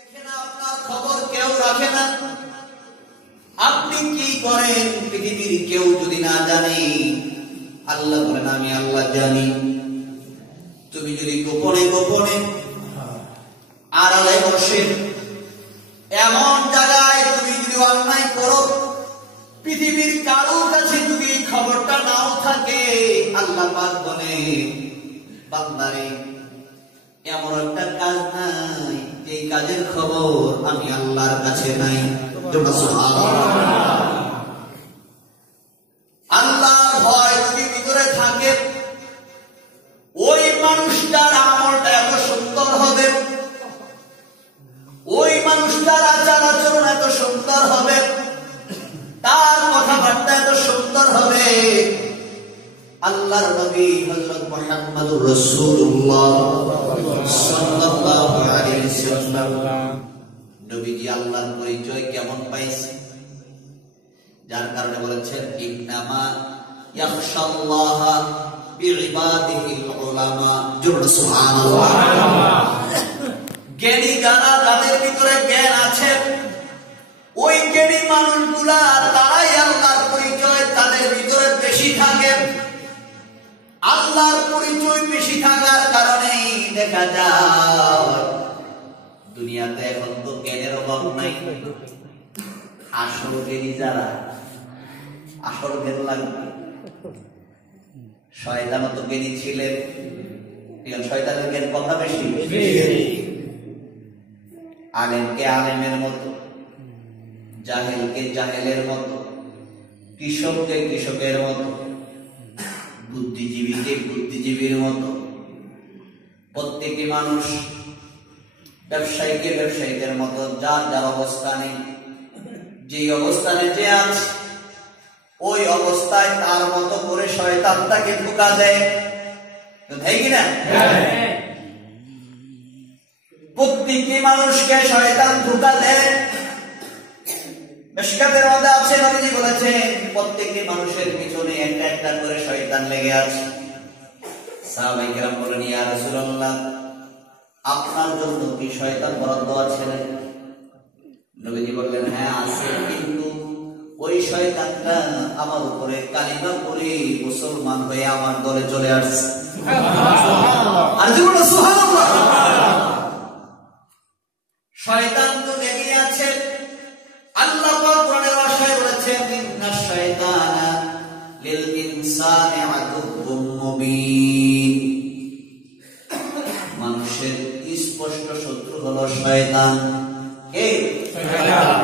দেখেন আপনার খবর কেউ রাখে না। আপনি কি করেন পৃথিবীর কেউ যদি না জানে, আল্লাহ বলেন আমি আল্লাহ জানি। তুমি যদি গোপনে গোপনে আড়ালে বসে এমন জায়গায় তুমি যদি অন্যায় করো, পৃথিবীর কারোর কাছে যদি এই খবরটা নাও থাকে, আল্লাহ পাক বলে বান্দারে এমন একটা কাজ নাই যে কাজের খবর আমি আল্লাহর কাছে নাই। আল্লাহর ভয় যদি ভিতরে থাকে, ওই মানুষটার আমলটা এত সুন্দর হবে, ওই মানুষটার আচার আচরণ এত সুন্দর হবে, তার কথাবার্তা এত সুন্দর হবে। আল্লাহর নবী হযরত মুহাম্মদুর রাসূলুল্লাহ সাল্লাল্লাহু আলাইহি ওয়াসাল্লাম নবীজি আল্লাহর পরিচয় কেমন পাইছে, যার কারণে বলেছেন ইন্নামা ইয়াখশাল্লাহ বিইবাদিহিল উলামা। জোরে সুবহানাল্লাহ। জ্ঞানী যারা, যাদের ভিতরে জ্ঞান আছে, ওই জ্ঞানী মানুষগুলা তারাই আল্লাহর পরিচয় তাদের ভিতরে বেশি থাকে। আল্লাহর পরিচয় বেশি থাকার কারণে দেখা যায় দুনিয়াতে এখন তো জ্ঞানের অভাব নাই। আসল জ্ঞানী যারা, আসল জ্ঞান লাগবে। শয়তান তো জ্ঞানী ছিলেন, শয়তানের জ্ঞান কথা বেশি। আলেমকে আলেমের মতো, জাহেলকে জাহেলের মতো, কৃষককে কৃষকের মতো, বুদ্ধিজীবীকে বুদ্ধিজীবীর মতো। প্রত্যেকটি মানুষ ব্যবসায়ীকে ব্যবসায়ীদের মতো যার যার অবস্থানে, যে অবস্থানে যে আছে ওই অবস্থায় তার মতো করে শয়তান তাকে ধোঁকা দেয়, তাই কিনা? প্রত্যেকটি মানুষকে শয়তান ধোঁকা দেয়। মিশকাতের মধ্যে আছে, নবীজি বলেছেন প্রত্যেকটি মানুষের পিছনে একটা একটা করে শয়তান লেগে আছে। সাহাবায়ে কেরাম বলেন ইয়া রাসূলুল্লাহ, আপনার জন্য কি শয়তান বরাদ্দ আছে? নবীজি বললেন হ্যাঁ আছে, কিন্তু ওই শয়তানটা আমার উপরে কালিমা পড়ে মুসলমান হয়ে আমার দলে চলে আসছে। আর বলো সুবহানাল্লাহ। শয়তান তো লেগে আছে। আল্লাহ পাক কোরআনের ভাষায় বলেছেন ইন্নাশ শাইতানা লিল ইনসানি আদুউম মুবিন। মানুষের স্পষ্ট শত্রু হলো শয়তান। কে? শয়তান।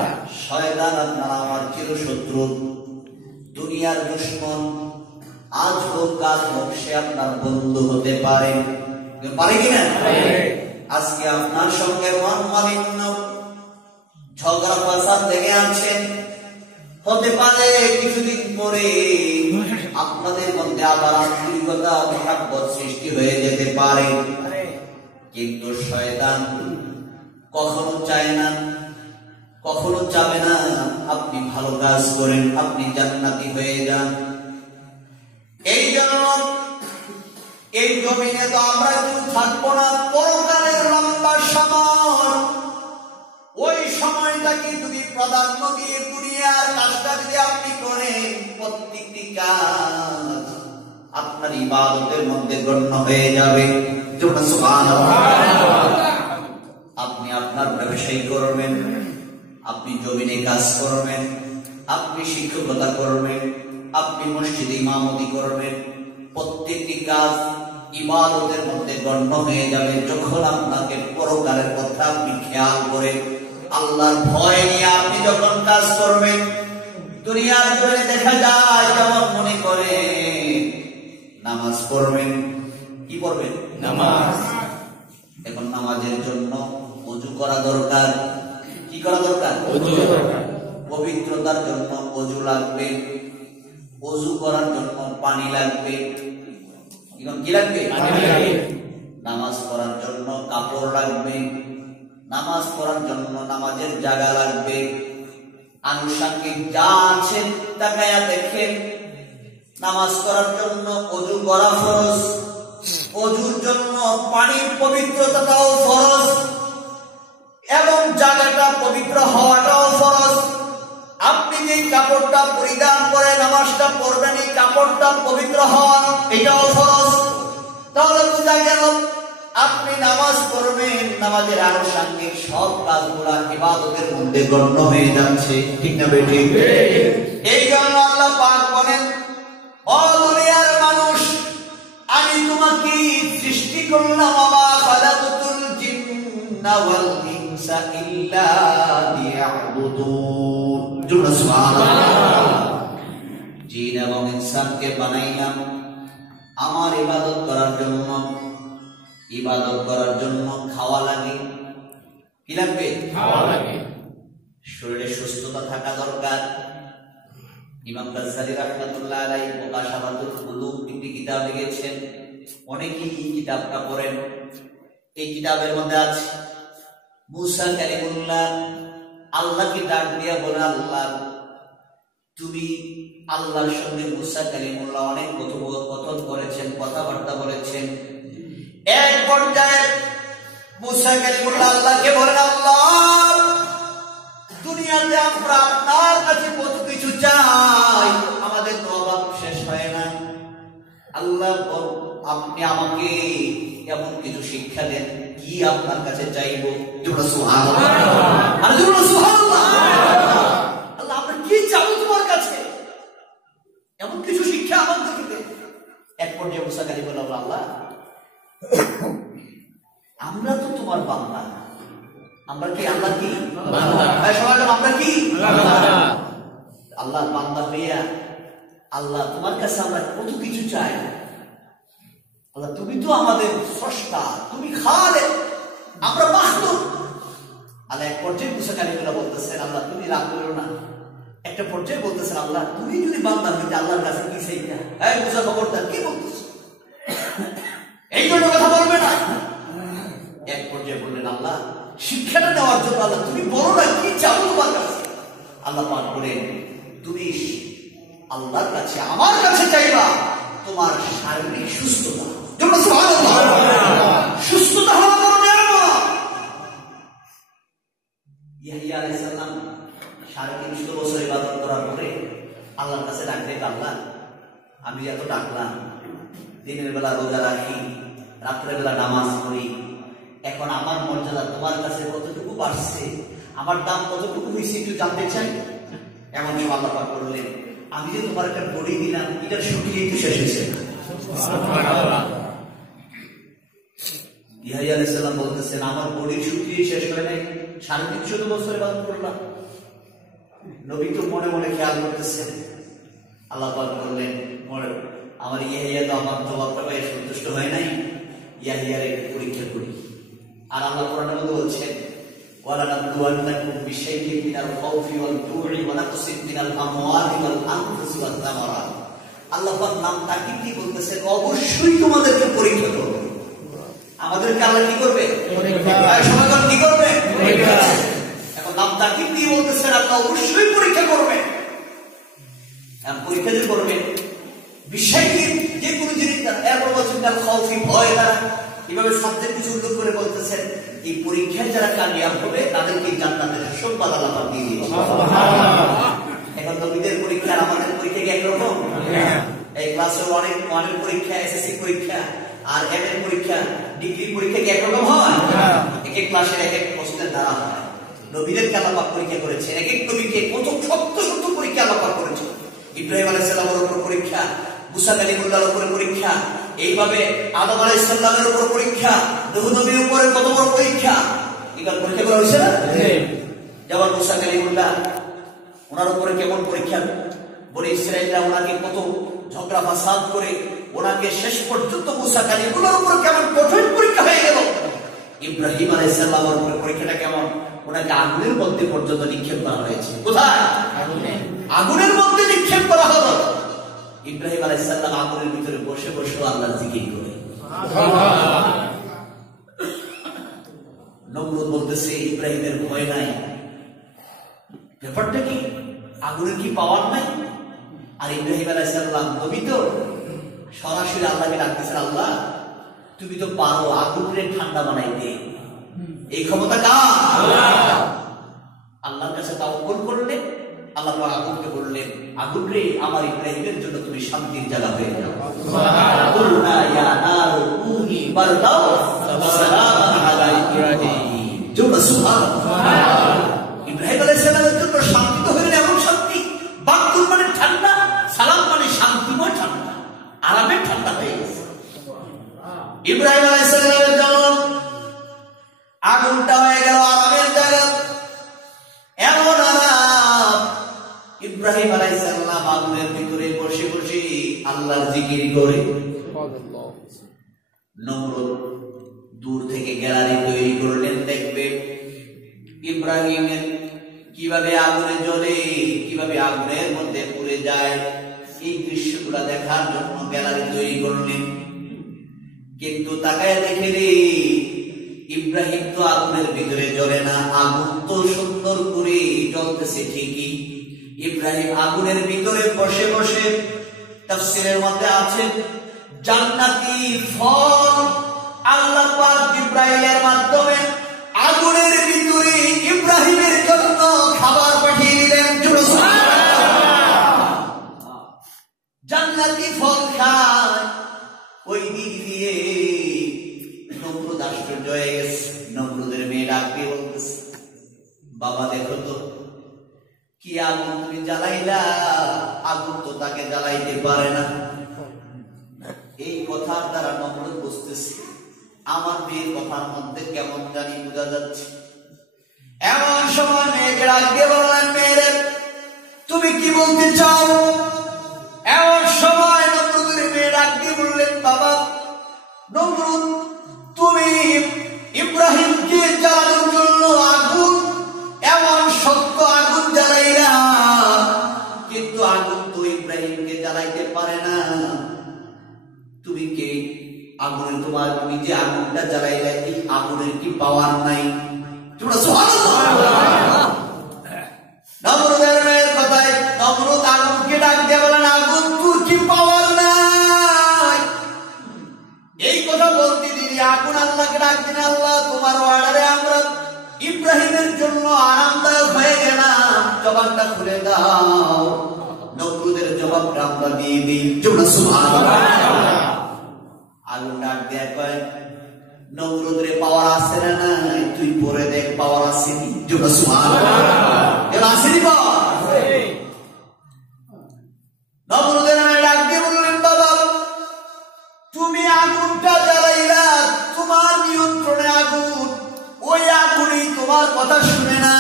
শয়তান আপনার আমার চিরশত্রু, দুনিয়ার দুশমন। আজ হোক কাল হোক সে আপনার বন্ধু হতে পারে, পারে কিনা? আজকে আপনার সঙ্গে মনোমালিন্য, ঝগড়া ফাসাদ লেগে আছেন, হতে পারে কিছুদিন পরে আপনাদের মধ্যে আবার আন্তরিকতা মহাব্বত সৃষ্টি হয়ে যেতে পারে। কিন্তু শয়তান কখনো চায় না, কখনো চাবে না আপনি ভালো কাজ করেন, আপনি জান্নাতি হয়ে যান। এই জন্য এই জমিনে তো আমরা কেউ থাকবো না, পরকালের লম্বা সময়। ওই সময়টাকে যদি প্রাধান্য দিয়ে দুনিয়ার কাজটা যদি আপনি করেন, প্রত্যেকটি কাজ আপনার ইবাদতের মধ্যে গণ্য হয়ে যাবে। আপনি আপনার ব্যবসায়ী করবেন, আপনি জমিনে কাজ করবেন, আপনি শিক্ষকতা করবেন, আপনি মসজিদে ইমামতি করবেন, প্রত্যেকটি কাজ ইবাদতের মধ্যে গণ্য হয়ে যাবে যখন আপনাকে পরকালের কথা আপনি খেয়াল করে আল্লাহর ভয় নিয়ে আপনি যখন কাজ করবেন। দুনিয়ার জন্য দেখা যায় যেমন মনে করে নামাজ পড়বেন, কি পড়বেন? নামাজ। এখন নামাজের জন্য ওযু করা দরকার। কি করা দরকার? ওযু দরকার। পবিত্রতার জন্য ওযু লাগবে, ওযু করার জন্য পানি লাগবে। কি লাগবে? পানি লাগবে। নামাজ পড়ার জন্য কাপড় লাগবে, নামাজ পড়ার জন্য নামাজের জায়গা লাগবে। আনুষঙ্গিক যা আছে তাকায়া দেখেন, নামাজ পড়ার জন্য ওযু করা ফরজ, ওযুর জন্য পানির পবিত্রতাটাও ফরজ। এবং জায়গাটা পবিত্র হওয়াটাও ফরজ। আপনি যে কাপড়টা পরিধান করে নামাজটা পড়বেন, এই কাপড়টা পবিত্র হওয়া এটাও ফরজ। তাহলে বোঝা গেল আপনি নামাজ পড়বেন, নামাজের আনুষঙ্গিক সব কাজগুলা ইবাদতের মধ্যে গণ্য হয়ে যাচ্ছে, ঠিক না বেঠিক? এই জন্য আল্লাহ পাক বলেন, ও দুনিয়ার মানুষ, আমি তোমাকে সৃষ্টি করলাম, ওয়া খালাকতুল জিন্না ওয়াল ইনসা ইল্লা লিয়াবুদুন। সুবহানাল্লাহ। জিন এবং ইনসানকে বানাইলাম আমার ইবাদত করার জন্য। ইবাদত করার জন্য খাওয়া লাগে, কি লাগবে? খাওয়া লাগে। শরীরে সুস্থতা থাকা দরকার। ইমাম গাজ্জালী রাহমাতুল্লাহ আলাইহি মুকাশাফাতুল কুলুব একটি কিতাব লিখেছেন, অনেকেই এই কিতাবটা পড়েন। এই কিতাবের মধ্যে আছে মুসা কালিমুল্লাহ আল্লাহকে ডাক দিয়া বলে, আল্লাহ তুমি আল্লাহর সঙ্গে মুসা কালিমুল্লাহ অনেক কথোপকথন করেছেন, কথাবার্তা বলেছেন। এক পর্যায়ে মুসা কালিমুল্লাহ আল্লাহকে বলেন, আল্লাহ দুনিয়াতে আমরা আপনার কাছে কত কিছু চাই, আমাদের তো অভাব শেষ হয় না। আল্লাহ আপনি আমাকে এমন কিছু শিক্ষা দেন, কি আপনার কাছে চাইবো? আল্লাহ আমরা কি চাবো তোমার কাছে, এমন কিছু শিক্ষা আমাদেরকে দেন। এক পর্যায়ে মুসা কালিমুল্লাহ বলল, আল্লাহ আমরা তো তোমার বান্দা। আমরা কি? আল্লাহ কি? আমরা কি? আল্লাহ বান্দা হইয়া আল্লাহ তোমার কাছে আমরা কত কিছু চাই। আল্লাহ তুমি তো আমাদের স্রষ্টা, তুমি খালেক, আমরা মাখলুক। আল্লাহ এক পর্যায়ে মুসা কালিমুল্লাহ বলতেছেন, আল্লাহ তুমি রাগ করো না। একটা পর্যায়ে বলতেছেন, আল্লাহ তুমি যদি বান্দা হইতে আল্লাহর কাছে কি চাইতা? এই মুসা খবরদার, কি বলতেছ? এই জন্য কথা বলবে না। এক পর্যায়ে বললেন, আল্লাহ শিক্ষাটা দেওয়ার জন্য আল্লাহ তুমি বলো না কি চাও তোমার কাছে। আল্লাহ পাক বলেন, তুমি আল্লাহর কাছে আমার কাছে চাইবা তোমার শারীরিক সুস্থতা। সুস্থতা হওয়া বড় নিয়ামত। ইয়াহইয়া আলাইহিস সালাম 350 বছর ইবাদত করার পরে আল্লাহর কাছে ডাকলেন, আল্লাহ আমি এত ডাকলাম, দিনের বেলা রোজা রাখি, রাত্রের বেলা নামাজ পড়ি, এখন আমার মর্যাদা তোমার কাছে কতটুকু বাড়ছে, আমার দাম কতটুকু হয়েছে একটু জানতে চাই। এমন সব আল্লাহ পাক বললেন, আমি যে তোমার একটা বড়ি দিলাম, এটার শুকরিয়াই তো শেষ হয়েছে না। ইয়াহইয়া আলাইহিস সালাম বলতেছেন, আমার বড়ির শুকরিয়াই শেষ হয় নাই, 350 বছর ইবাদত করলাম। নবী তো মনে মনে খেয়াল করতেছেন। আল্লাহ পাক বললেন, আমার ইয়াহইয়া তো আমার জবাবটা পাই সন্তুষ্ট হয় নাই, ইয়াহইয়ার একটু পরীক্ষা করি। আর আল্লাহ কোরআনের মধ্যে বলছেন, ওয়ালানাবলুওয়ান্নাকুম বিশাইইন মিনাল খাউফি ওয়াল জু'i ওয়া নাকসিন মিনাল আমওয়ালি ওয়াল আনফুসি ওয়াত তামারাত। আল্লাহ পাক নাম তাকিদ দিয়ে বলতেছেন, অবশ্যই তোমাদেরকে পরীক্ষা করব। আমাদেরকে আল্লাহ কি করবে? সমাধান কি করবে? এখন নাম তাকিদ দিয়ে বলতেছেন, আল্লাহ অবশ্যই পরীক্ষা করবে। আর পরীক্ষা যে করবেন বিশাইইন, যে কোনো জিনিস এরপর বলছেন মিনাল খাউফি, ভয় দ্বারা। এভাবে সাবজেক্ট কিছু উল্লেখ করে বলতেছেন, এই পরীক্ষায় যারা কামিয়াব হবে তাদেরকে জান্নাতের সংবাদ আল্লাহ পাক দিয়ে দিয়েছেন। এখন নবীদের পরীক্ষা আর আমাদের পরীক্ষা কি একরকম? এই ক্লাসে ওয়ানের পরীক্ষা, এসএসসি পরীক্ষা আর এমএ পরীক্ষা, ডিগ্রি পরীক্ষা কি একরকম হয়? এক এক ক্লাসের এক এক প্রশ্নের ধারা হয়। নবীদেরকে আল্লাহ পাক পরীক্ষা করেছেন, এক এক নবীকে কত শক্ত শক্ত পরীক্ষা আল্লাহ পাক করেছেন। ইব্রাহিম আলাইহিস সালামের উপর পরীক্ষা, মুসা কালিমুল্লাহর উপর পরীক্ষা, এইভাবে আদম আলাইহিস সালামের উপর পরীক্ষা, নূহ নবীর উপর কত বড় পরীক্ষা, এগুলো পরীক্ষা করা হয়েছে না? যেমন মুসা কালিমুল্লাহ, ওনার উপরে কেমন পরীক্ষা, বনি ইসরাঈলরা ওনাকে কত ঝগড়া ফাসাদ করে ওনাকে শেষ পর্যন্ত মুসা কালিমুল্লাহর উপর কেমন কঠিন পরীক্ষা হয়ে গেল। ইব্রাহিম আলাইহিস সালামের উপর পরীক্ষাটা কেমন, ওনাকে আগুনের মধ্যে পর্যন্ত নিক্ষেপ করা হয়েছে। কোথায়? আগুনের মধ্যে নিক্ষেপ করা হলো। ইব্রাহিম আলাইহিস সালাম আগুনের ভিতরে বসে বসে আল্লাহর জিকির করে। নমরুদ বলতেছে, ইব্রাহিমের ভয় নাই। ব্যাপারটা কি? আগুনের কি পাওয়ার নাই? আর ইব্রাহিম আলাইহিস সালাম নবী তো সরাসরি আল্লাহকে ডাকতেছেন, আল্লাহ তুমি তো পারো আগুনকে ঠান্ডা বানাইতে, এই ক্ষমতা কার? আল্লাহর কাছে তাওয়াক্কুল করলেন। আল্লাহ পাক আগুনকে বললেন, আগুন রে, আমার ইব্রাহিমের জন্য তুমি শান্তির জায়গা হয়ে যাও। কুলনা ইয়া নারু কুনি বারদাও ওয়া সালামান আলা ইব্রাহিম। জোরে সুবহানাল্লাহ। ইব্রাহিম আলাইহিস সালামের জন্য শান্তি তো হলেন এমন শান্তি, বাকুল মানে ঠান্ডা, সালাম মানে শান্তিময় ঠান্ডা, আরামের ঠান্ডা হয়ে গেছে। ইব্রাহিম আলাইহিস সালামের জন্য আগুনটা হয়ে গেল আরামের জায়গা। এমন আরাম, ইব্রাহিম আলাইহিস সালাম আগুনের ভিতরে বসে বসে আল্লাহর জিকির করে। নমরুদ দূর থেকে গ্যালারি তৈরি করলেন, দেখবে ইব্রাহিমের কিভাবে আগুনে জ্বলে, কিভাবে আগুনের মধ্যে পুড়ে যায়, এই দৃশ্যগুলা দেখার জন্য গ্যালারি তৈরি করলেন। কিন্তু তাকায় দেখে রে, ইব্রাহিম তো আগুনের ভিতরে জ্বলে না, আগুন তো সুন্দর করে জ্বলতেছে ঠিকই। ইব্রাহিম আগুনের ভিতরে বসে বসে, তাফসীরের মধ্যে আছে জান্নাতি ফল আল্লাহ পাক জিবরাইলের মাধ্যমে আগুনের ভিতরে ইব্রাহিমের জন্য খাবার পাঠিয়ে দিলেন। জান্নাতি ফল খায়। ওই দিক দিয়ে নমরুদ আশ্চর্য হয়ে গেছে। নমরুদের মেয়ে ডাক দিয়ে বলতেছে, বাবা দেখো তো, কি আগুন তুমি জ্বালাইলা, আগুন তো তাকে জ্বালাইতে পারে না। এই কথার দ্বারা নমরুদ বুঝতেছে আমার মেয়ের কথার মধ্যে কেমন জানি বোঝা যাচ্ছে। এমন সময় মেয়েকে ডাক দিয়ে বললেন, মেয়েরে তুমি কি বলতে চাও? এমন সময় নমরুদের মেয়ে ডাক দিয়ে বললেন, বাবা নমরুদ, তুমি ইব্রাহিমকে জ্বালানোর জন্য আগুন, এমন শক্ত আগুন জ্বালাইলা, কিন্তু আগুন তো ইব্রাহিমকে জ্বালাইতে পারে না। তুমি কে? আগুনের তুমি যে আগুনটা জ্বালাইলা, এই আগুনের কি পাওয়ার নাই? তোমরা সুবহানাল্লাহ। নমরুদের মেয়ের কথায় নমরুদ আগুনকে ডাক দিয়ে বলেন, আগুন তোর কি পাওয়ার নাই? এই কথা বলতে দিদি আগুন আল্লাহকে ডাক দিন, আল্লাহ তোমার অর্ডারে আমরা ইব্রাহিমের জন্য আরামদায়ক হয়ে গেলাম, জবাবটা খুলে দাও। নমরুদের জবাবটা আমরা দিয়ে দিই। তোমরা সুবহানাল্লাহ। আগুন ডাক দেয়া কয়, নমরুদের পাওয়ার আছে না নাই? তুই পরে দেখ পাওয়ার আছে নি। তোমরা সুবহানাল্লাহ। এর আছে নি পাওয়ার? নমরুদের মেয়ে ডাক দিয়ে বললেন, বাবা তুমি আগুনটা জ্বালাইলা, তোমার নিয়ন্ত্রণে আগুন, ওই আগুনই তোমার কথা শুনে না।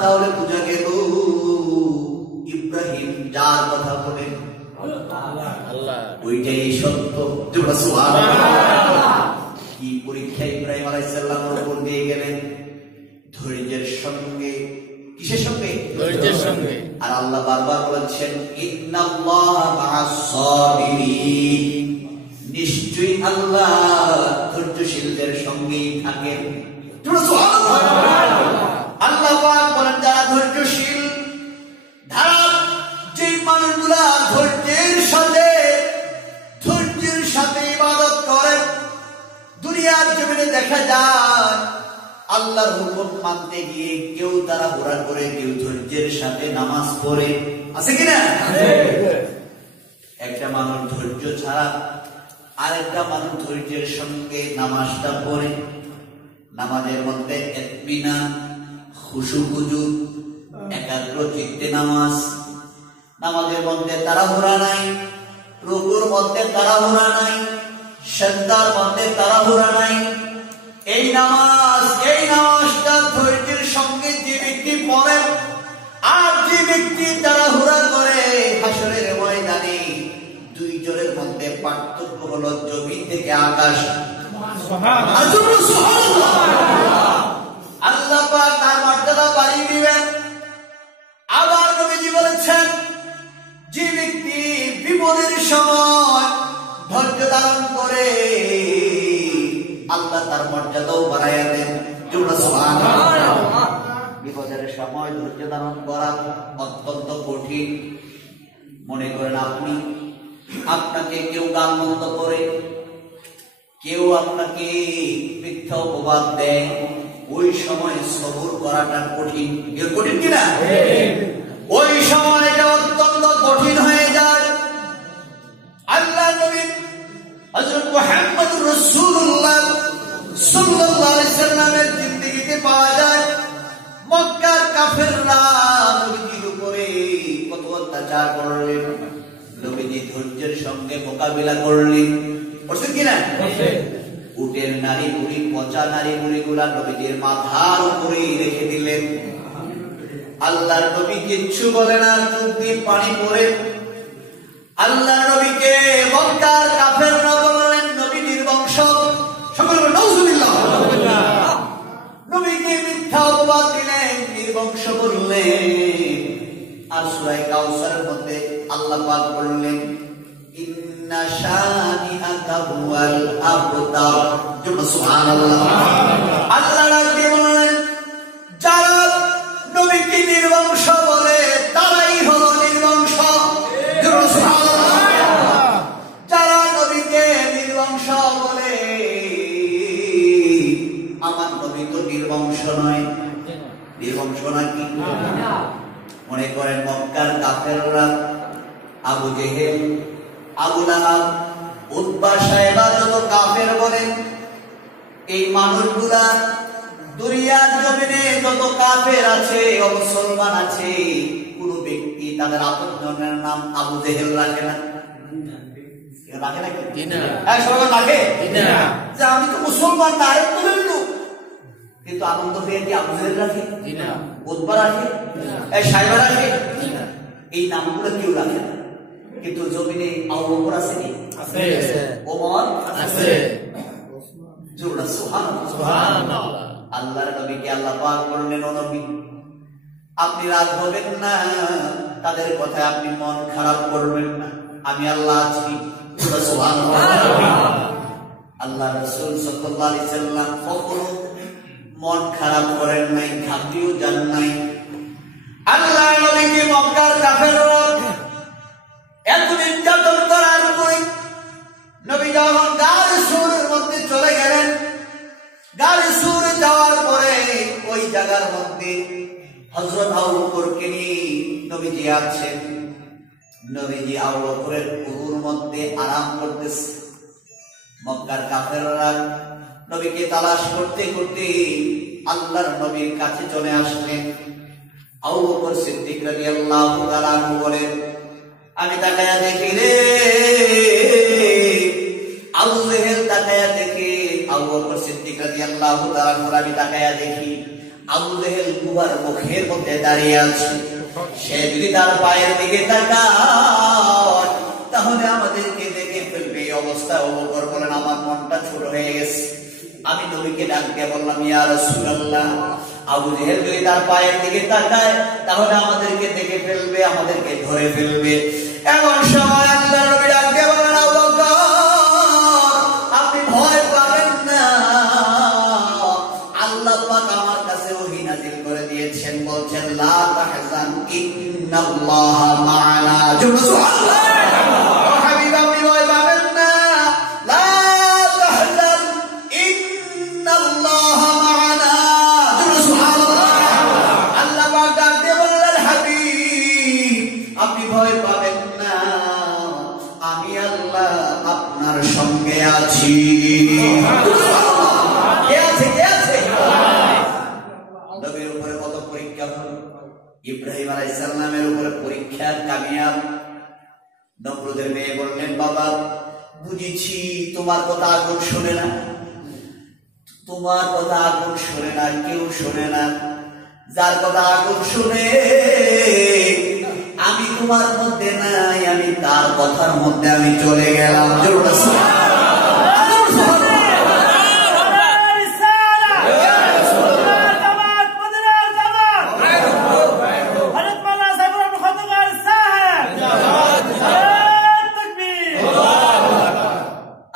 তাহলে বুঝা গেল ইব্রাহিম যার কথা বলেন ওইটাই সত্য। তোমরা সুবহানাল্লাহ। কি পরীক্ষা ইব্রাহিম আলাইহিস সালামের উপর দিয়ে গেলেন? ধৈর্যের সঙ্গে। কিসের সঙ্গে? ধৈর্যের সঙ্গে। আর আল্লাহ বারবার বলেছেন, ইন্নাল্লাহা মা'আস সাবিরিন, নিশ্চয়ই আল্লাহ ধৈর্যশীলদের সঙ্গেই থাকেন। তোমরা সুবহানাল্লাহ। আল্লাহ পাক বলেন, যারা ধৈর্যশীল, ধারা যে মানুষগুলা ধৈর্যের সাথে ইবাদত করে, দুনিয়ার জমিনে দেখা যায় আল্লাহর হুকুম মানতে গিয়ে কেউ তাড়াহুড়া করে, কেউ ধৈর্যের সাথে নামাজ পড়ে। আছে কিনা? একটা মানুষ ধৈর্য ছাড়া, আরেকটা মানুষ ধৈর্যের সঙ্গে নামাজটা পড়ে। নামাজের মধ্যে ইতমিনান, খুশু খুজু, একাগ্র চিত্তে নামাজ। নামাজের মধ্যে তাড়াহুড়া নাই, রুকুর মধ্যে তাড়াহুড়া নাই, সিজদার মধ্যে তাড়াহুড়া নাই। এই নামাজটা ধৈর্যের সঙ্গে যে ব্যক্তি পড়ে, আর যে ব্যক্তি তাড়াহুড়া করে, হাসরের ময়দানে দুই জনের মধ্যে পার্থক্য হলো জমিন থেকে আকাশ। আল্লাহ পাক তার মর্যাদা বাড়িয়ে দিবেন। আবার নবীজি বলেছেন, যে ব্যক্তি বিপদের সময় ধৈর্য ধারণ করে, আল্লাহ তার মর্যাদাও বাড়াইয়া দেন। বিপদের সময় ধৈর্য ধারণ করা অত্যন্ত কঠিন। মনে করেন আপনাকে কেউ গালমন্দ করে, কেউ আপনাকে মিথ্যা অপবাদ দেয়, ওই সময় সবর করাটা কঠিন, কঠিন কিনা? ওই সময়টা অত্যন্ত কঠিন হয়ে যায়। আল্লাহ নবী হযরত মুহাম্মদুর রাসূলুল্লাহ সাল্লাল্লাহু আলাইহি সাল্লামের জিন্দেগিতে পাওয়া যায় মক্কার কাফেররা নবীজির উপরে কত অত্যাচার করলেন, নবীজি ধৈর্যের সঙ্গে মোকাবিলা করলেন। বুঝছেন কিনা? উটের নারী বুড়ি, পচা নারী বুড়ি গুলা নবীজির মাথার উপরে রেখে দিলেন। আল্লাহর নবী কিচ্ছু বলে না, চোখ দিয়ে পানি পড়ে। আল্লাহ নবীকে মক্কার কাফেররা বললেন নবী নির্বংশ। সকলে নাউজুবিল্লাহ। নবীকে মিথ্যা অপবাদ দিলেন, নির্বংশ বললেন। আর সূরা কাউসারের মধ্যে আল্লাহ পাক বললেন ইন্না শানিআকা হুয়াল আবতার। সুবহানাল্লাহ। আল্লাহ রাব্বি বলেন যারা নবীকে নির্বংশ বলে তারাই হলো নির্বংশ। যারা নবীকে নির্বংশ বলে আমার নবী তো নির্বংশ নয়। নির্বংশ নাকি? মনে করেন মক্কার কাফেররা আবু জেহেল, আবু লাহাব, উতবা, সাইবা যত কাফের বলেন, এই মানুষগুলা দুনিয়ার জমিনে যত কাফের আছে, মুসলমান আছে, কোন ব্যক্তি তাদের আপনজনের নাম আবু জেহেল রাখে না। রাখে নাকি? সবাই রাখে যে আমি তো মুসলমান না, আরেক দলের লোক, কিন্তু আনন্দ পেয়ে কি আবু জেহেল রাখে? উতবা রাখে? সাইবা রাখে? এই নামগুলো কেউ রাখে না। কিন্তু জমিনে আবু বকর আছে কি? আছে। ওমর আছে। জোরে সুবহানাল্লাহ। আল্লাহর নবীকে আল্লাহ পাক বললেন ও নবী আপনি রাগ হবেন না, তাদের কথায় আপনি মন খারাপ করবেন না, আমি আল্লাহ আছি। জোরে সুবহানাল্লাহ। আল্লাহ রাসূল সাল্লাল্লাহু আলাইহি সাল্লাম কখনো মন খারাপ করেন নাই, ঘাবড়েও যান নাই। আল্লাহ নবীকে মক্কার কাফেররা এত নির্যাতন করার পরে নবী যখন গার সুরের মধ্যে চলে গেলেন, গার সুরে যাওয়ার পরে ওই জায়গার মধ্যে হযরত আবু বকরকে নিয়ে নবীজি আছেন। নবীজি আবু বকরের কুহুর মধ্যে আরাম করতেছে। মক্কার কাফেররা নবীকে তালাশ করতে করতে আল্লাহর নবীর কাছে চলে আসলেন। আবু বকর সিদ্দিক রাদিয়াল্লাহু তাআলা বলেন আমি তাকায়া দেখি রে, আবু জেহেল তাকায়া দেখি, আবু বকর সিদ্দিক রাদিয়াল্লাহু তাআলা আমি তাকায়া দেখি আবু জেহেল গুহার মুখের মধ্যে দাঁড়িয়ে আছে। সে যদি তার পায়ের দিকে তাকায় তাহলে আমাদেরকে দেখে ফেলবে। এই অবস্থা আবু বকর বলেন আমার মনটা ছোট হয়ে গেছে। আমি নবীকে ডাক দিয়ে বললাম ইয়া রাসূলুল্লাহ, আবু জেহেল যদি তার পায়ের দিকে তাকায় তাহলে আমাদেরকে দেখে ফেলবে, আমাদেরকে ধরে ফেলবে। এমন সময় আল্লাহর নবী ডাক দিয়ে বললেন আবু বকর আপনি ভয় পাবেন না, আল্লাহ পাক আমার কাছে ওহী নাযিল করে দিয়েছেন, বলছেন লা তাহজান ইন্নাল্লাহা মা'ানা। সুবহানাল্লাহ। হাবিব আপনি ভয় পাবেন না, লা তাহজান ইন্নাল্লাহা মা'ানা। সুবহানাল্লাহ। আল্লাহ পাক ডাক দিয়ে বললেন হাবিব আপনি ভয় পাবেন না, আমি আল্লাহ আপনার সঙ্গে আছি। কে আছে? কে আছে? নবীর উপরে কত পরীক্ষা হল। ইব্রাহিম আলাইহিস সালামের উপরে পরীক্ষা কামিয়াব। নমরুদের মেয়ে বললেন বাবা বুঝেছি তোমার কথা আগুন শোনে না, তোমার কথা আগুন শোনে না, কেউ শোনে না, যার কথা আগুন শুনে আমি তোমার মধ্যে নাই, আমি তার কথার মধ্যে আমি চলে গেলাম।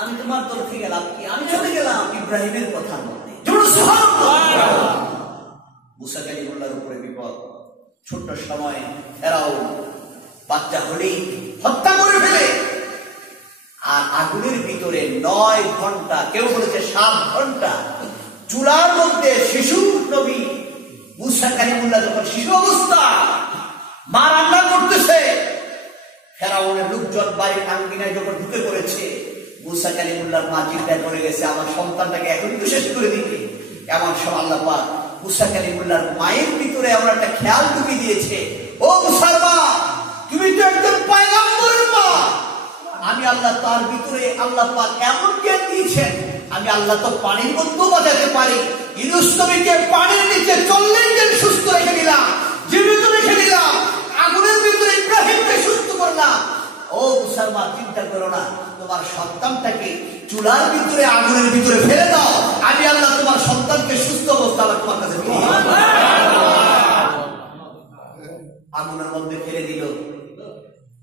আমি তোমার তরফে গেলাম কি, আমি চলে গেলাম ইব্রাহিমের কথার মধ্যে। মুসা কালিমুল্লাহর উপরে বিপদ। ছোট্ট সময় ফেরাও বাচ্চা হলেই হত্যা করে ফেলে। আর আগুনের ভিতরে 9 ঘন্টা, কেউ বলেছে 7 ঘন্টা চুলার মধ্যে শিশু নবী মুসা কালিমুল্লাহ যখন শিশু অবস্থা মা রান্না করতেছে, ফেরাউনের লোকজন বাড়ির আঙ্গিনায় যখন ঢুকে পড়েছে, মুসা কালিমুল্লাহর মা চিন্তা করে গেছে আমার সন্তানটাকে এখন একটু শেষ করে দিবে। এমন সময় আল্লাহ পাক মুসা কালিমুল্লাহর মায়ের ভিতরে এমন একটা খেয়াল ঢুকিয়ে দিয়েছে, ও মুসার মা, তুমি তো একজন পয়গম্বরের মা। আমি আল্লাহ তার ভিতরে আল্লাহ পাক এমন জ্ঞান দিয়েছেন, আমি আল্লাহ তো পানির মধ্যেও বাজাতে পারি। ইউনূস নবীকে পানির নিচে 40 দিন সুস্থ রেখে দিলাম, জীবিত রেখে দিলাম, আগুনের ভিতরে ইব্রাহিমকে সুস্থ করলাম। ও মুসার মা, চিন্তা করো না, তোমার সন্তানটাকে চুলার ভিতরে আগুনের ভিতরে ফেলে দাও, আমি আল্লাহ তোমার সন্তানকে সুস্থ অবস্থা আল্লাহ তোমার কাছে আগুনের মধ্যে ফেলে দিল।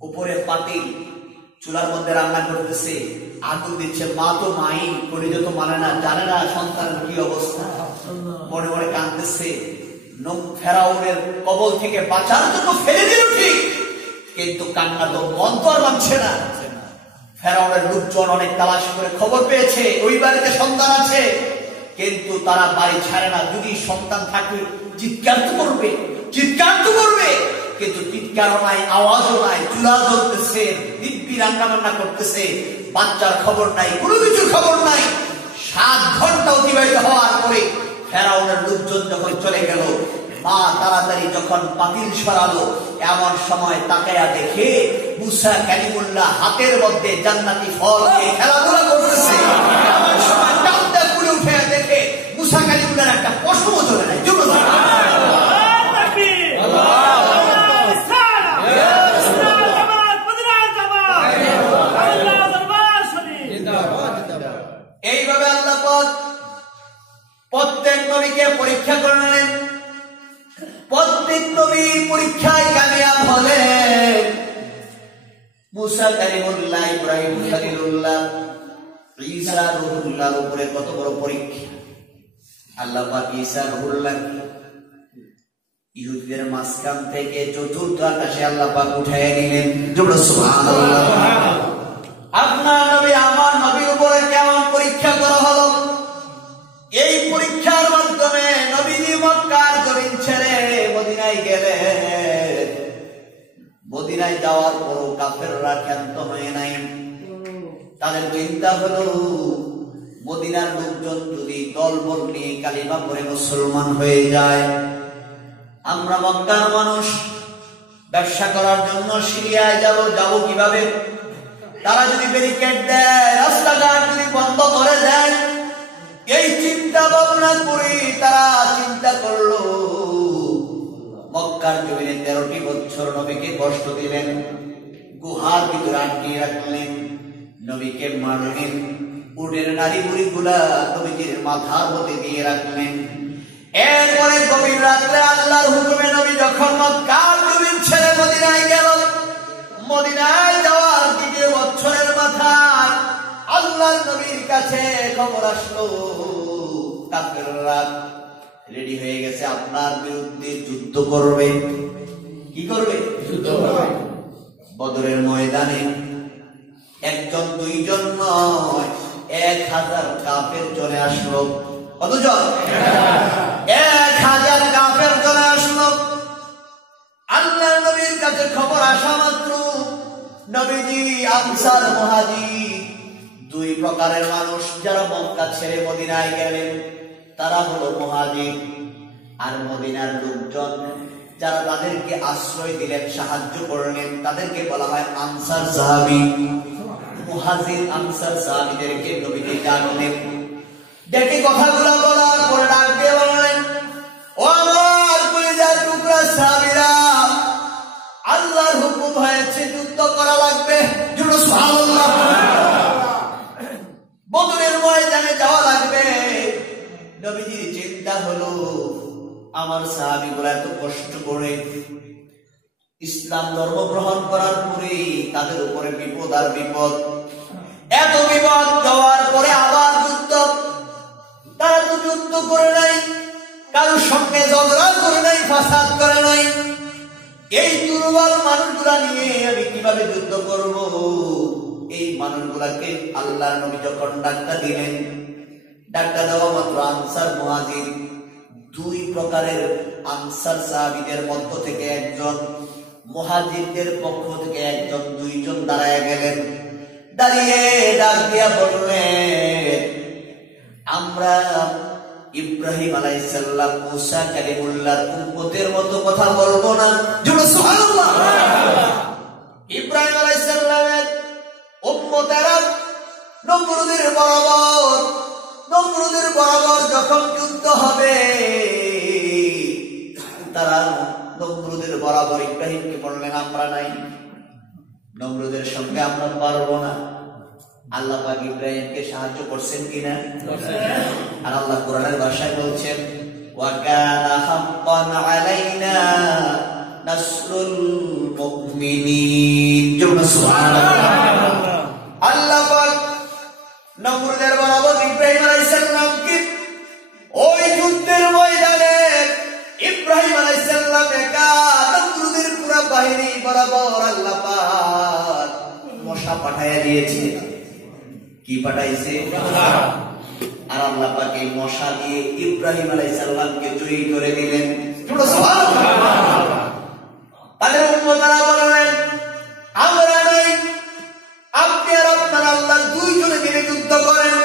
উপরে পাতিল, চুলার মধ্যে রান্না করতেছে, আগুন দিচ্ছে। মা তো মাই, পরিচয় তো মানে না, জানে না সন্তানের কি অবস্থা, মনে মনে কাঁদতেছে। ফেরাউনের কবল থেকে বাঁচার জন্য ফেলে দিল ঠিক, কিন্তু কান্না তো মন তো আর মানছে না। ফেরাউনের লোকজন অনেক তালাশ করে খবর পেয়েছে ওই বাড়িতে সন্তান আছে, কিন্তু তারা বাড়ি ছাড়ে না। যদি সন্তান থাকে চিৎকার তো করবে, চিৎকার তো করবে, কিন্তু চিৎকারও নাই, আওয়াজও নাই। চুলা জ্বলতেছে, দিব্যি রান্না বান্না করতেছে, বাচ্চার খবর নাই, কোনো কিছুর খবর নাই। 7 ঘন্টা অতিবাহিত হওয়ার পরে ফেরাউনের লোকজন যখন চলে গেল, মা তাড়াতাড়ি যখন পাতিল সরালো, এমন সময় তাকায়া দেখে মুসা কালিমুল্লাহ হাতের মধ্যে জান্নাতি ফল নিয়ে খেলাধুলা করতেছে। এমন সময় ডালটা পুড়ে উঠে দেখে মুসা কালিমুল্লাহর একটা পশমও চলে নাই। এইভাবে আল্লাহ পাক প্রত্যেক নবীকে পরীক্ষা করলেন, প্রত্যেক নবী পরীক্ষায় কামিয়াব হলেন। মুসা কালিমুল্লাহ, ইব্রাহিম খলিলুল্লাহ, ঈসা রূহুল্লাহর উপরে কত বড় পরীক্ষা। আল্লাহ পাক ঈসা রূহুল্লাহ ইহুদিদের মাঝখান থেকে চতুর্থ আকাশে আল্লাহ পাক উঠায় নিলেন। সুবহানাল্লাহ। আপনার নবী আমার নবীর উপরে কেমন পরীক্ষা করা হলো? এই পরীক্ষার মাধ্যমে নবীজি মক্কার জমিন ছেড়ে মদিনায় গেলেন। মদিনায় যাওয়ার পরও কাফেররা ক্ষান্ত হয়ে নাই। তাদের চিন্তা হলো, মদিনার লোকজন যদি দলবল নিয়ে কালিমা পড়ে মুসলমান হয়ে যায়, আমরা মক্কার মানুষ ব্যবসা করার জন্য সিরিয়ায় যাব কিভাবে? তারা যদি ব্যারিকেড দেয়, রাস্তাঘাট যদি বন্ধ করে দেয়, এই চিন্তা ভাবনা করে তারা চিন্তা করলো। মক্কার জমিনে 13টি বছর নবীকে কষ্ট দিলেন, গুহার ভিতরে আটকিয়ে রাখলেন, নবীকে মারলেন, উটের নারী বুড়ি গুলা নবীজির মাথার মধ্যে দিয়ে রাখলেন। এরপরে গভীর রাত্রে আল্লাহর হুকুমে নবী যখন মক্কার জমিন ছেড়ে মদিনায় গেল, মদিনায় যাওয়ার 2 বছরের মাথায় আল্লাহর নবীর কাছে খবর আসলো, কাফেররা রেডি হয়ে গেছে, আপনার বিরুদ্ধে যুদ্ধ করবে। কি করবে? যুদ্ধ করবে। বদরের ময়দানে 1 জন 2 জন নয়, 1000 কাফের চলে আসলো। কতজন? 1000 কাফের চলে আসলো। আল্লাহর নবীর কাছে খবর আসা মাত্র নবীজি আনসার মুহাজির 2 প্রকারের মানুষ যারা মক্কা ছেড়ে মদিনায় গেলেন, তারা হলো মুহাজির। আর মদিনার লোকজন যারা তাদেরকে আশ্রয় দিলেন, সাহায্য করলেন, তাদেরকে বলা হয় আনসার সাহাবী। মুহাজির আনসার সাহাবীদেরকে নবীজি ডাকলেন, ডেকে কথাগুলো বলার পরে ডাক দিয়ে বললেন, ও আমার কলিজার টুকরা সাহাবীরা, আল্লাহর হুকুম হয়েছে যুদ্ধ করা লাগবে। সুবহানাল্লাহ। বদরের ময়দানে যাওয়া লাগবে। নবীজির চিন্তা হলো, আমার সাহাবীগুলো এত কষ্ট করে ইসলাম ধর্ম গ্রহণ করার পরে তাদের উপরে বিপদ আর বিপদ, এত বিপদ যাওয়ার পরে আবার যুদ্ধ। তারা তো যুদ্ধ করে নাই, কারোর সঙ্গে ঝগড়া করে নাই, ফাসাদ করে নাই। এই দুর্বল মানুষগুলা নিয়ে আমি কিভাবে যুদ্ধ করব? এই মানুষগুলাকে আল্লাহর নবী যখন ডাক্তার দিলেন, ডাক্তার দেওয়া মাত্র আনসার মুহাজির দুই প্রকারের আনসার সাহাবীদের মধ্য থেকে একজন, মুহাজিরদের পক্ষ থেকে একজন, দুইজন দাঁড়ায় গেলেন। দাঁড়িয়ে ডাক দিয়া বললেন, আমরা ইব্রাহিম আলাইহিস সালাম, মুসা কালিমুল্লাহর উম্মতের মতো কথা বলবো না। সুবহানাল্লাহ। ইব্রাহিম আলাইহিস সালামের উম্মতেরা নমরুদের বরাবর যখন যুদ্ধ হবে, তারা নমরুদের বরাবর ইব্রাহিমকে বললেন, আমরা নাই, নমরুদের সঙ্গে আমরা পারবো না। আল্লাহ পাক ইব্রাহিমকে সাহায্য করছেন কিনা? আর আল্লাহ কোরআনের ভাষায় বলছেন, ওয়া কানা হাক্কান আলাইনা নাসরুল মুমিনিন। সুবহানাল্লাহ। আল্লাহ পাক নমরুদের বরাবর ইব্রাহিম আলাইহিস সালামকে ওই যুদ্ধের ময়দানে ইব্রাহিম আলাইহিস সালাম একা নমরুদের পুরো বাহিনী বরাবর আল্লাহ পাক মশা পাঠাইয়া দিয়েছে। কি পাঠাইছে? আর আল্লাহ পাক এই মশা দিয়ে ইব্রাহিম আলাইহিস সালামকে জয়ী করে দিলেন। সুবহানাল্লাহ। তাদের উম্মতরা বললেন, আমরা নই, আপনি আর আপনার আল্লাহ দুইজনে মিলে যুদ্ধ করেন।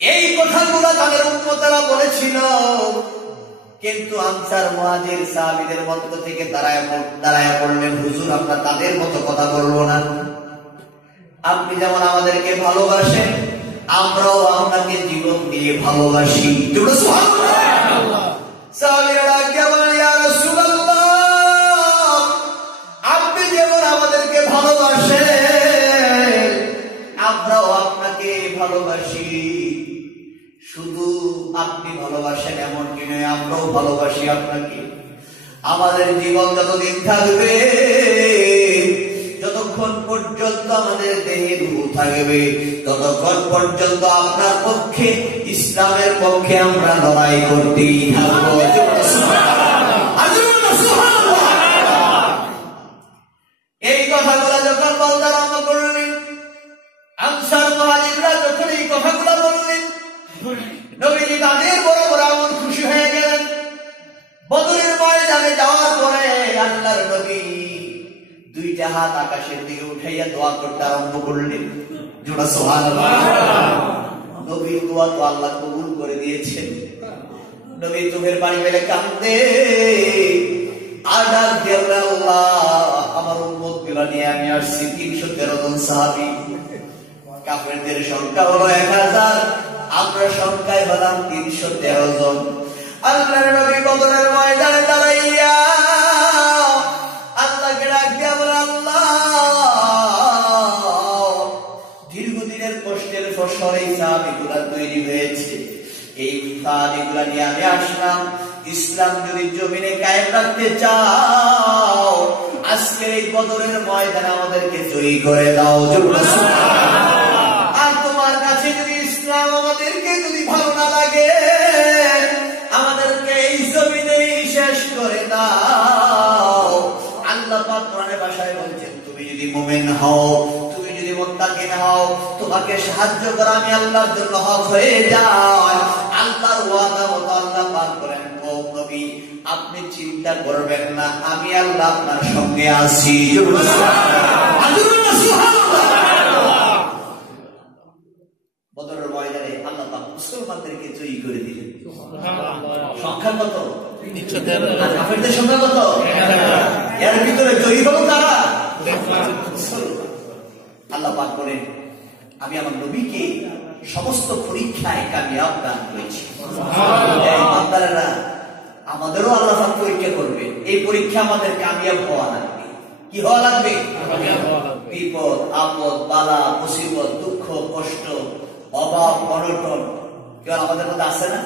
এই কথাগুলো তাদের উম্মতরা বলেছিল, কিন্তু আনসার মুহাজির সাহাবীদের মধ্য থেকে দাঁড়ায় পড়লেন, হুজুর আমরা তাদের মতো কথা বলবো না। আপনি যেমন আমাদেরকে ভালোবাসেন, আমরাও আপনাকে জীবন দিয়ে ভালোবাসি। সুবহানাল্লাহ। সাহাবীরা ডাকিয়া বলেন, ইয়া রাসূলুল্লাহ, আপনি যেমন আমাদেরকে ভালোবাসেন, আমরাও আপনাকে ভালোবাসি। শুধু আপনি ভালোবাসেন এমন কি নয়, আমরাও ভালোবাসি আপনাকে। আমাদের জীবন যতদিন থাকবে, যতক্ষণ পর্যন্ত আমাদের দেহে রূহ থাকবে, ততক্ষণ পর্যন্ত আপনার পক্ষে, ইসলামের পক্ষে আমরা লড়াই করতেই থাকবো। এই কথাগুলো যখন বলতে আরম্ভ করলেন, আনসার মুহাজিররা যখন এই কথাগুলো বললেন, নবীজি তাদের বড় বড় এমন খুশি হয়ে গেলেন। বদরের ময়দানে যাওয়ার পরে আল্লাহর নবী দুইটা হাত আকাশের দিকে উঠাইয়া দোয়া করতে আরম্ভ করলেন। জোড়া সুবহানাল্লাহ। নবীর দোয়া তো আল্লাহ কবুল করে দিয়েছেন। নবী চোখের পানি ফেলে কাঁদতে আর ডাক দিয়ে, আল্লাহ আমার উম্মত গুলা নিয়ে আমি আসছি 313 জন সাহাবী। কাফেরদের সংখ্যা হলো 1000, আমরা সংখ্যায় হলাম 313 জন। আল্লাহর নবী বদরের ময়দানে দাঁড়াইয়া আল্লাহকে ডাক দিয়া বলে, আল্লাহ দীর্ঘদিনের কষ্টের ফসল এই সাহাবীগুলা তৈরি হয়েছে, এই সাহাবীগুলা নিয়ে আমি আসলাম। ইসলাম যদি জমিনে কায়েম রাখতে চাও, আজকের এই বদরের ময়দানে আমাদেরকে জয়ী করে দাও। আর তোমার কাছে যদি ইসলাম আমাদেরকে যদি ভালো না লাগে, আমাদেরকে এই জমিনেই শেষ করে দাও। আল্লাহ পাক কোরআনের ভাষায় বলছেন, তুমি যদি মুমিন হও, তুমি যদি মুত্তাকিন হও, তোমাকে সাহায্য করা আমি আল্লাহর জন্য হক হয়ে যায়। আল্লাহর ওয়াদা মতো আল্লাহ পাক করেন, ও নবী আপনি চিন্তা করবেন না, আমি আল্লাহ আপনার সঙ্গে আছি। বদরের ময়দানে আল্লাহ পাক মুসলমানদেরকে জয়ী করে দিলেন। সংখ্যা কত? 313। কাফেরদের সংখ্যা কত? এর ভিতরে জয়ী হলো কারা? আল্লাহ পাক বলেন, আমি আমার নবীকে সমস্ত পরীক্ষায় কামিয়াব দান করেছি। বান্দারা আমাদেরও আল্লাহ পাক পরীক্ষা করবে। এই পরীক্ষা আমাদের কামিয়াব হওয়া লাগবে। কি হওয়া লাগবে? বিপদ আপদ, বালা মুসিবত, দুঃখ কষ্ট, অভাব অনটন, কেউ আমাদের মধ্যে আসে না?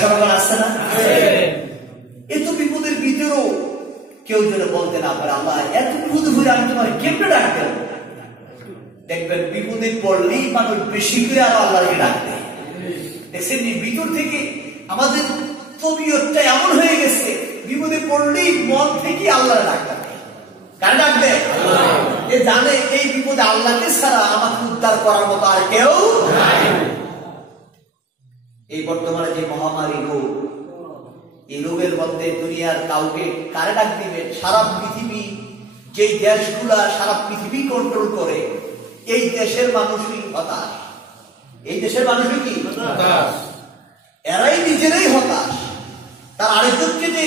সবার আসছে না? এত বিপদের ভিতরেও কেউ যেন বলতে না পারে, আল্লাহ এত বিপদ হয়ে আমি তোমার কেমনে ডাকতেন। দেখবেন বিপদে পড়লেই মানুষ বেশি করে আরো আল্লাহকে ডাকতে। দেখছেন ভিতর থেকে আমাদের তবিয়তটা এমন হয়ে গেছে, বিপদে পড়লেই মন থেকে আল্লাহ ডাকতে। কার ডাকবে? এ জানে এই বিপদে আল্লাহকে ছাড়া আমাকে উদ্ধার করার মতো আর কেউ নাই। এই বর্তমানে যে মহামারী রোগ, এই রোগের মধ্যে দুনিয়ার কাউকে কারে ডাক দিবেন? সারা পৃথিবী, যেই দেশগুলা সারা পৃথিবী কন্ট্রোল করে, এই দেশের মানুষই হতাশ। এই দেশের মানুষই কি হতাশ? এরাই নিজেরাই হতাশ। তার আরেকজনকে যে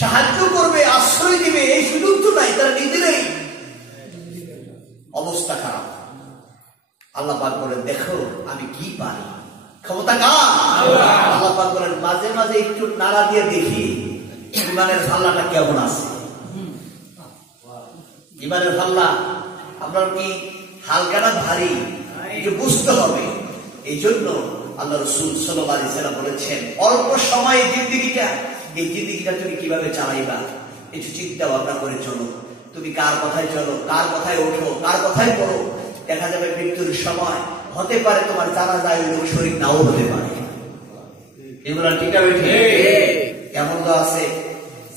সাহায্য করবে, আশ্রয় দিবে, এই সুযোগ তো নাই। তারা নিজেরাই অবস্থা খারাপ। আল্লাহ পাক বলেন, দেখো আমি কি পারি, ক্ষমতা কার? আল্লাহ পাক বলেন, মাঝে মাঝে একটু নাড়া দিয়ে দেখি ইমানের পাল্লাটা কেমন আছে। ইমানের পাল্লা আপনার কি হালকা না ভারী, একটু বুঝতে হবে। এই জন্য আল্লাহ রাসূল সাল্লাল্লাহু আলাইহি ওয়াসাল্লাম বলেছেন, অল্প সময়ে এই জিন্দেগিটা তুমি কিভাবে চালাইবা, একটু চিন্তা ভাবনা করে চলো। তুমি কার কথায় চলো, কার কথায় ওঠো, কার কথায় পড়ো, দেখা যাবে মৃত্যুর সময় হতে পারে তোমার জানাজায় ওই লোক শরীক নাও হতে পারে। এগুলো ঠিক আছে? এমন তো আছে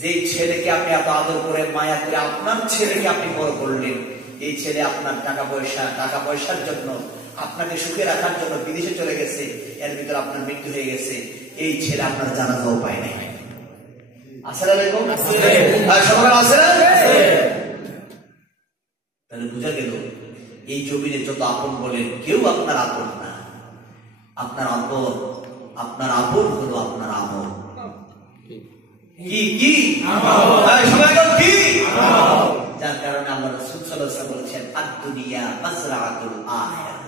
যে ছেলেকে আপনি এত আদর করে মায়া করে আপনার ছেলেকে আপনি বড় করলেন, এই ছেলে আপনার টাকা পয়সার জন্য, আপনাকে সুখে রাখার জন্য বিদেশে চলে গেছে, এর ভিতরে আপনার মৃত্যু হয়ে গেছে। এই ছেলে আপনার জানাজাও পায় নাই। আসসালামু আলাইকুম। তাহলে বুঝা গেল, এই জমিনে যত আপন বলেন কেউ আপনার আপন না। আপনার আপন হলো আপনার আমল। কি যার কারণে আল্লাহ রাসূল সাল্লাল্লাহু আলাইহি ওয়াসাল্লাম বলেছেন, আদ-দুনিয়া মাযরাআতুল আখিরাহ।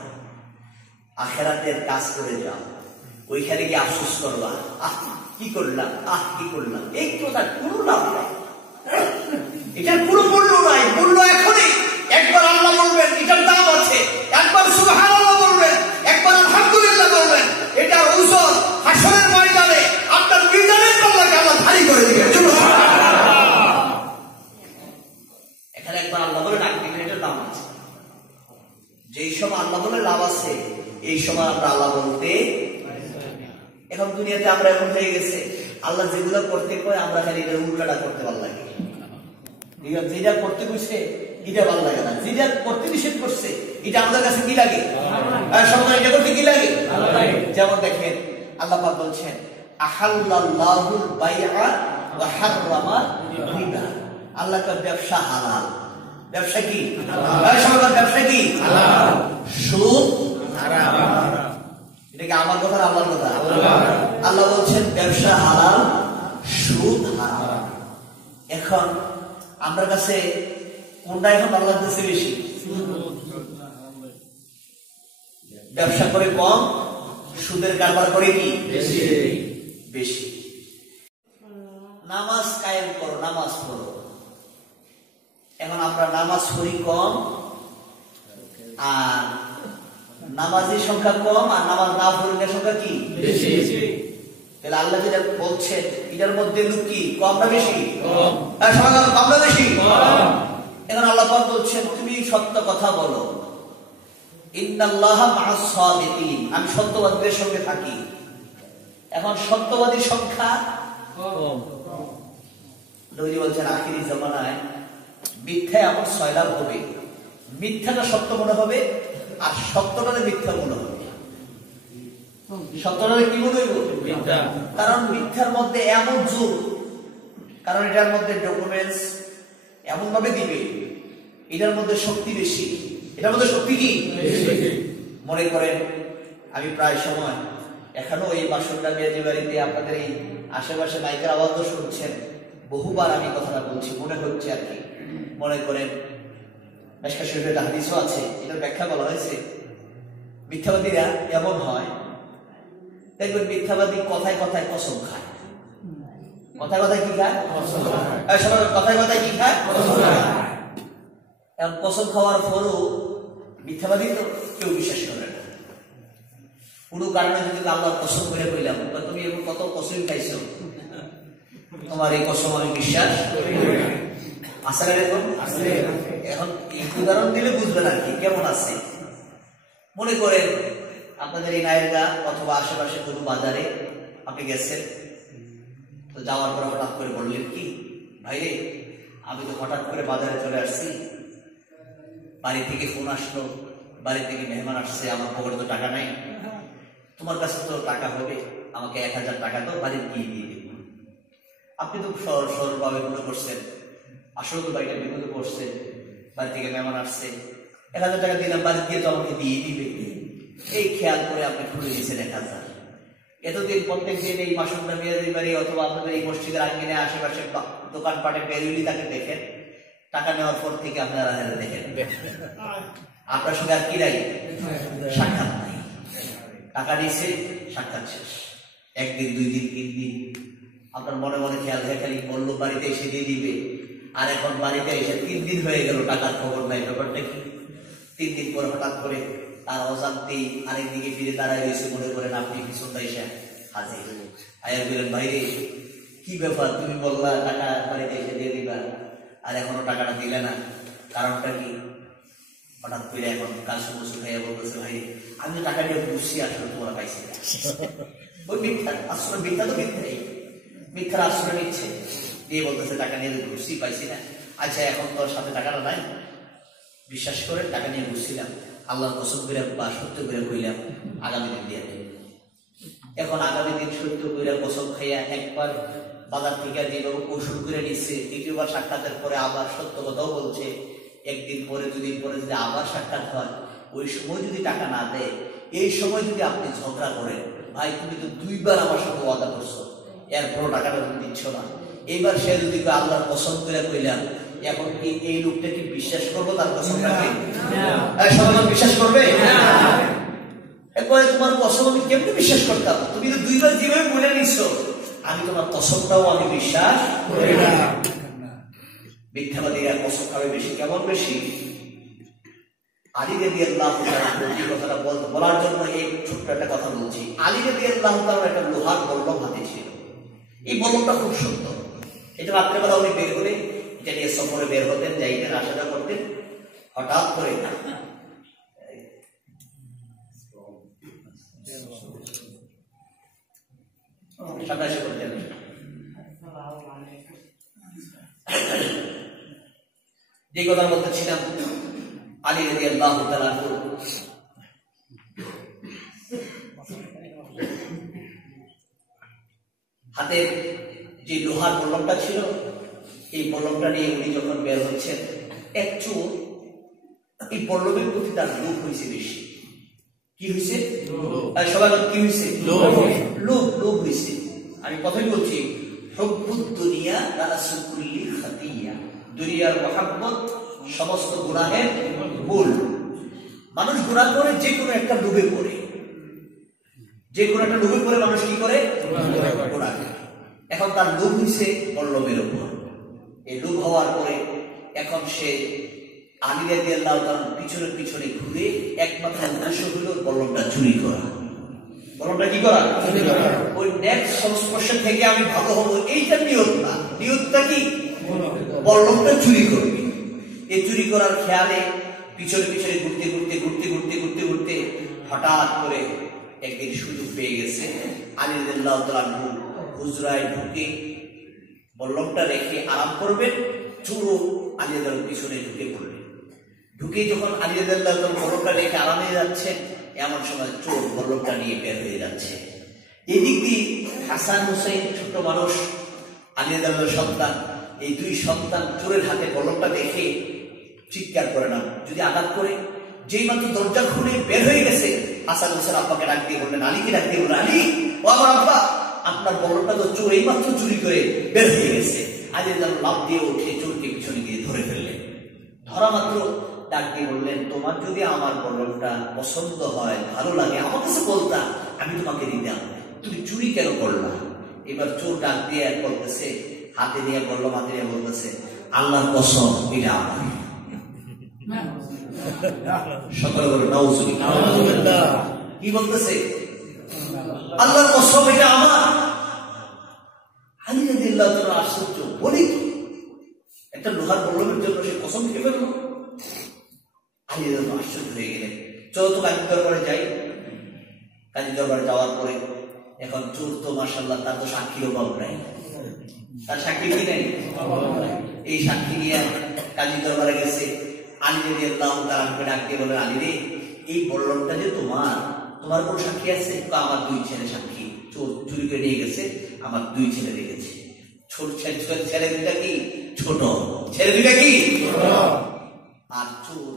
আখিরাতের কাজ করে যাও, ওইখানে গিয়ে আফসোস করবা, কি করলাম, এই কথা কোনো লাভ নাই, এটার কোনো মূল্য নাই। মূল্য এখনই। একবার আল্লাহ বলবেন, এটার দাম আছে। একবার সুবহানাল্লাহ বলবেন, একবার আলহামদুলিল্লাহ বলবেন। এটা ওজন হাশরের ময়দানে আপনার মিজানের পাল্লাকে আল্লাহ ভারী করে দিবেন। এখানে একবার আল্লাহ বলে ডাক দিবেন, এটার দাম আছে। যেই সময় আল্লাহ বলে লাভ আছে, এই সময় আমরা আল্লাহ বলতে। এখন দুনিয়াতে আমরা এমন হয়ে গেছে, আল্লাহ যেগুলো করতে কয় আমরা খালি এটা উল্টাটা করতে ভালো লাগে। যেটা করতে কইছে এটা ভালো লাগে না, যেটা করতে নিষেধ করছে এটা আমাদের কাছে কি লাগে? সবাই এটা করতে কি লাগে? যেমন দেখেন আল্লাহ পাক বলছেন, আহাল্লাল্লাহুল বাইআ ওয়া হাররামা রিবা। আল্লাহ কার ব্যবসা হালাল। ব্যবসা কি হালাল? ব্যবসা কি হালাল? সুদ হারাম। এটা কি আমার কথা, আল্লাহর কথা? আল্লাহ বলছেন ব্যবসা হালাল, সুদ হারাম। এখন আমার কাছে কোনটা এখন ভালো লাগতেছে বেশি? ব্যবসা করে কম, সুদের কারবার করে কি বেশি। নামাজ কায়েম করো, নামাজ পড়ো। এখন আমরা নামাজ পড়ি কম, আর নামাজের সংখ্যা কম, আর নামাজ না পড়িনের সংখ্যা কি বেশি। তাহলে আল্লাহ যেটা বলছেন এটার মধ্যে লোক কি কম না বেশি? কম না বেশি? এখন আল্লাহ পাক বলছেন, তুমি সত্য কথা বলো। ইন্নাল্লাহা মা'আস সাদিকিন, আমি সত্যবাদীদের সঙ্গে থাকি। এখন সত্যবাদীর সংখ্যা কম। নবী বলছেন, আখিরি জামানায় মিথ্যা এমন সয়লাভ হবে, মিথ্যাটা সত্য মনে হবে আর সত্যটাকে মিথ্যা মনে হবে। সত্যটাকে কি মনে হইব? মিথ্যা। কারণ মিথ্যার মধ্যে এমন যুগ, কারণ এটার মধ্যে ডকুমেন্টস এমন ভাবে দিবে, এটার মধ্যে শক্তি বেশি। এটার মধ্যে শক্তি কি মনে করেন, আমি প্রায় সময় এখনো এই বাসনটা বিয়াজি বাড়িতে আপনাদের এই আশেপাশে মাইকের আওয়াজ শুনছেন, বহুবার আমি কথাটা বলছি, মনে হচ্ছে আর কি। মনে করেন মিশকাত শরীফের হাদিসও আছে, এটার ব্যাখ্যা বলা হয়েছে, মিথ্যাবাদীরা এমন হয়, দেখবেন মিথ্যাবাদী কথায় কথায় কসম খায়। কথায় কথায় কি খায়? কথায় কথায় কি খায়? কসম খাওয়ার পরও মিথ্যাবাদী তো কেউ বিশ্বাস করে না। কোনো কারণে যদি আল্লাহর কসম করে কইলাম, তুমি এমন কত কসম খাইছো, তোমার এই কসম আমি বিশ্বাস করি না। আসলে এখন উদাহরণ দিলে বুঝবেন আর কি কেমন আছে। মনে করেন আপনাদের এই নায়েরগা অথবা আশেপাশে কোনো বাজারে আপনি গেছেন, তো যাওয়ার পর হঠাৎ করে বললেন কি, ভাইরে আমি তো হঠাৎ করে বাজারে চলে আসছি, বাড়ি থেকে ফোন আসলো, বাড়ি থেকে মেহমান আসছে, আমার পকেটে তো টাকা নাই, তোমার কাছে তো টাকা হবে, আমাকে 1000 টাকা দাও, বাড়ির গিয়ে দিয়ে দেব। আপনি তো সরলভাবে মনে করছেন আসলে তো বাড়িটা বিপদে পড়ছে, বাড়ি থেকে মেহমান আসছে, 1000 টাকা দিলাম, বাড়ি দিয়ে তো আমাকে দিয়ে দিবে, এই খেয়াল করে আপনি খুলে দিয়েছেন 1000। এতদিন প্রত্যেক দিন এই মাসুমরা মিয়াদের বাড়ি অথবা আপনাদের এই মসজিদের আঙ্গিনে আশেপাশে দোকানপাটে বেরুলি তাকে দেখেন, টাকা নেওয়ার পর থেকে আপনারা দেখেন আপনার সঙ্গে আর কি নাই, সাক্ষাৎ নাই। টাকা নিয়েছে, সাক্ষাৎ শেষ। 1 দিন 2 দিন 3 দিন আপনার মনে মনে খেয়াল হয় খালি বললো বাড়িতে এসে দিয়ে দিবে, আর এখন বাড়িতে এসে 3 দিন হয়ে গেল, টাকার খবর নাই। ব্যাপারটা কি? 3 দিন পর হঠাৎ করে তার অজান্তেই আরেকদিকে ফিরে দাঁড়ায় রয়েছে, মনে করেন আপনি পিছনটা এসে হাজির। আয়া বললেন, ভাইরে কি ব্যাপার, তুমি বললা টাকা বাড়িতে এসে দিয়ে দিবা, আর এখনো টাকাটা দিলে না, কারণটা কি? হঠাৎ করে এখন কাজ বসে খাইয়া বলতেছে, ভাই আমি টাকা নিয়ে বুঝছি, আসলে তোমরা পাইছি না। ওই মিথ্যার আশ্রয়, মিথ্যা তো মিথ্যাই, মিথ্যার আশ্রয় নিচ্ছে, দিয়ে বলতেছে টাকা নিয়ে বুঝছি পাইছি না। আচ্ছা এখন তোর সাথে টাকাটা নাই, বিশ্বাস করে টাকা নিয়ে বুঝছিলাম, আল্লাহর কসম করে বা সত্য করে কইলাম আগামী দিন দিয়ে দেব। এখন আগামী দিন সত্য করে কসম খাইয়া একবার বাজার থেকে যেভাবে কৌশল করে নিচ্ছে, দ্বিতীয়বার সাক্ষাতের পরে আবার সত্য কথাও বলছে, 1 দিন পরে 2 দিন পরে যদি আবার সাক্ষাৎ হয়, ওই সময় যদি টাকা না দেয়, এই সময় যদি আপনি ঝগড়া করেন, ভাই তুমি তো 2 বার আমার সাথে ওয়াদা করছো, এরপর টাকাটা তুমি দিচ্ছ না, এইবার সে যদি আল্লাহর কসম করে কইলাম, এখন কি এই লোকটা কি বিশ্বাস করবো তার কসমটাকে? সবাই বিশ্বাস করবে? এরপরে তোমার কসম আমি কেমনি বিশ্বাস করতাম? তুমি তো 2 বার যেভাবে বলে নিচ্ছ, আমি তোমার কসমটাও আমি বিশ্বাস করি না। মিথ্যাবাদীরা কসম খাবে বেশি, কেমন বেশি? আলী রাদিয়াল্লাহু তাআলা এই কথাটা বলার জন্য এই ছোট্ট একটা কথা বলছি। আলী রাদিয়াল্লাহু তাআলা একটা লোহার বল্লম হাতে ছিল, এই বল্লমটা খুব সুন্দর। এটা রাত্রেবেলা উনি বের করে এটা নিয়ে সফরে বের হতেন, যাইতেন, আসা যাওয়া করতেন। হঠাৎ করে সাতাশে করতেন, যে কথার মধ্যে ছিলাম, আলী রাদিয়াল্লাহু তাআলা হাতের যে লোহার বল্লমটা ছিল, এই বল্লমটা নিয়ে উনি যখন বের হচ্ছেন, একটু এই বল্লমের প্রতি তার লোভ হয়েছে বেশি। কি হয়েছে? সবাই কি হয়েছে? লোভ, লোভ হয়েছে। আমি কথাই বলছি, হুব্বুদ দুনিয়া রাসু কুল্লি খাতিয়া, দুনিয়ার মহাব্বত সমস্ত গুনাহের মূল। মানুষ গুনাহ করে যে কোনো একটা লোভে পড়ে, যে কোনো একটা লোভে পড়ে মানুষ কি করে? গুনাহ করে। এখন তার লোভ হয়েছে বল্লমের উপর। এই লোভ হওয়ার পরে এখন সে আলী রাদিয়াল্লাহু তাআলার পিছনে পিছনে ঘুরে একমাত্র উদ্দেশ্য হলো বল্লমটা চুরি করা। বল্লমটা কি করা? ওই নেক্সট সংস্পর্শ থেকে আমি ভালো হবো, এইটা নিয়ত না। নিয়তটা কি? বল্লমটা চুরি করবে। এই চুরি করার খেয়ালে পিছনে পিছনে ঘুরতে ঘুরতে ঘুরতে ঘুরতে ঘুরতে ঘুরতে হঠাৎ করে একদিন সুযোগ পেয়ে গেছে। আলী রাদিয়াল্লাহু তাআলা হুজরায় ঢুকে বল্লমটা রেখে আরাম করবেন, চোরও আলী রাদিয়াল্লাহু পিছনে ঢুকে পড়লেন। ঢুকে যখন আলী রাদিয়াল্লাহু তাআলা বল্লমটা রেখে আরামে যাচ্ছেন, এমন সময় চোর বল্লমটা নিয়ে বের হয়ে যাচ্ছে। এদিক দিয়ে হাসান হুসাইন ছোট মানুষ, আলী রাদিয়াল্লাহু সন্তান, এই 2 সন্তান চোরের হাতে বল্লমটা দেখে চিৎকার করে না, যদি আঘাত করে, যেই মাত্র দরজা খুলে বের হয়ে গেছে, হাসান হুসাইন আব্বাকে ডাক দিয়ে বললেন, আলীকে ডাক দিয়ে বললেন, আলী ও আমার আব্বা, আপনার বল্লমটা তো চোর এই মাত্র চুরি করে বের হয়ে গেছে। আলী রাদিয়াল্লাহু লাফ দিয়ে উঠে চোরকে পিছনে গিয়ে ধরে ফেললেন। ধরা মাত্র ডাক দিয়ে বললেন, তোমার যদি আমার বল্লমটা পছন্দ হয়, ভালো লাগে, আমার কাছে বলতা, আমি তোমাকে দিতাম, তুমি চুরি কেন করলা? এবার চোর ডাক দিয়ে বলতেছে, হাতে নিয়ে বল্লম হাতে নিয়ে বলতেছে, আল্লাহর কসম এটা আমার। সকলে বলে নাউজুবিল্লাহ। কি বলতেছে? আল্লাহর কসম এটা আমার। আলী রাদিয়াল্লাহু তাআলা আশ্চর্য, বলি কি একটা লোহার বল্লমের জন্য সে কসম খেয়ে ফেলল? আলী রাদিয়াল্লাহু আশ্চর্য হয়ে গেলেন। চলো তো কাজী দরবারে যাই। কাজী দরবারে যাওয়ার পরে এখন চোর তো মাশাআল্লাহ, তার তো সাক্ষীর অভাব নাই, তার সাক্ষী কি নেই? এই সাক্ষী নিয়ে কাজী দরবারে গেছে। আলী রাদিয়াল্লাহু তাআলা ডাক দিয়ে বলেন, আলী রে, এই বল্লমটা যে তোমার তোমার কোন সাক্ষী আছে? আমার 2 ছেলে সাক্ষী, চোর চুরি করে নিয়ে গেছে, আমার 2 ছেলে দেখেছে। ছেলে 2টা কি ছোট, ছেলে 2টা কি, আর চোর